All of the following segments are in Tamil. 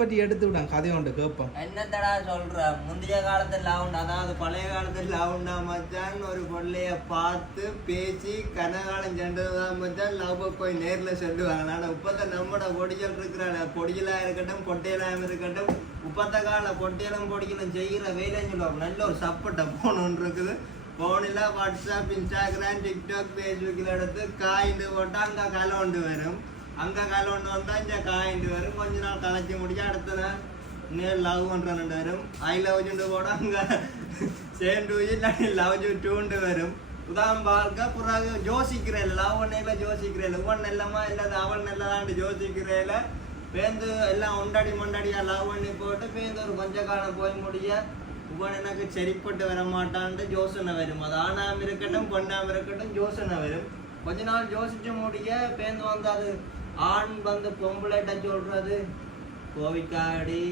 பற்றி எடுத்து விடாங்க கதை உண்டு கேட்போம். என்னத்தடா சொல்ற? முந்தைய காலத்துல லவுண்டா, அதாவது பழைய காலத்துல லவுண்டா மச்சான் ஒரு பொருளைய பார்த்து பேசி கனகாலம் சென்றதுதான் மச்சான் லவ் போய் நேர்ல சொல்லுவாங்க. ஆனா இப்பதான் நம்மட பொடிகள் இருக்கிறாங்க, பொடிகளா இருக்கட்டும் பொட்டையெல்லாம் இருக்கட்டும், இப்பத்த கால பொட்டையெல்லாம் பொடிகளும் செய்கிற வேலைன்னு சொல்லுவாங்க. நல்ல ஒரு சப்போர்ட்டை போன் இருக்குது. போனில் வாட்ஸ்அப், இன்ஸ்டாகிராம், டிக்டாக், ஃபேஸ்புக்கில் எடுத்து காயிண்டு போட்டால் அங்கே கலோண்டு வரும். அங்கே கலோண்டு வந்தால் இங்கே காயிண்டு வரும். கொஞ்ச நாள் கலைச்சி முடிஞ்சா அடுத்த நாள் நேர் லவ் பண்ணுறது வரும். ஐ லவ் யூண்டு போட அங்கே சேம் டூ இல்லாட்டி லவ் யூ டூண்டு வரும். உதாரணம் பார்க்க பிறகு யோசிக்கிறேன், லவ் ஒன்னையில் யோசிக்கிறேன், இவன் நல்லமா இல்லாத அவள் நல்லதான்னு யோசிக்கிறேன். பேருந்து எல்லாம் ஒண்டாடி மொண்டாடியாக லவ் பண்ணி போட்டு பேருந்து ஒரு கொஞ்ச காலம் போய் முடிய இவன் எனக்கு சரிப்பட்டு வர மாட்டான்ட்டு யோசனை வரும். அது ஆணாம இருக்கட்டும் பொண்ணாம இருக்கட்டும் யோசனை வரும். கொஞ்ச நாள் யோசிச்சு முடிய பேருந்து வந்து அது ஆண் வந்து பொம்பளைட்ட சொல்றது, கோவிக்காடி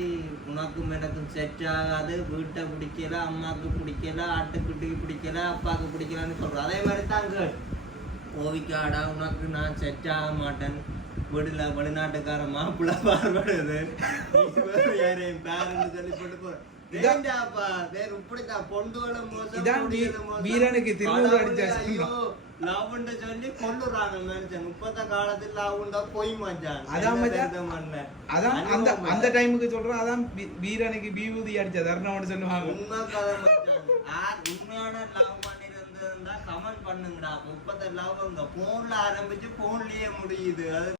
உனக்கும் எனக்கும் செட் ஆகாது, வீட்டை பிடிக்கல, அம்மாவுக்கு பிடிக்கல, ஆட்டுக்குட்டிக்கு பிடிக்கல, அப்பாவுக்கு பிடிக்கலன்னு சொல்றோம். அதே மாதிரி தான் கேள், கோவிக்காடா உனக்கு நான் செட் ஆக மாட்டேன், வீடுல வெளிநாட்டுக்கார மாப்பிள்ள பார்படுது, யாரையும் பேருன்னு சொல்லி போட்டு போற. வீரனுக்கு திருநூறு அடிச்சா சொல்லி கொண்டுறாங்க மனுஷன். இப்பத்த காலத்துல லாவுண்டா போய் மாட்டான். அதான் அந்த டைமுக்கு சொல்றேன். அதான் வீரனுக்கு விபூதி அடிச்ச தர்ணம்னு சொல்லுவாங்க. உண்மை கதை மச்சான். உண்மையான லவ் பண்ணிருந்தா கமெண்ட் பண்ணுங்கடா. இப்பத்த லவ் போன்ல ஆரம்பிச்சு போன்லயே முடியுது. அது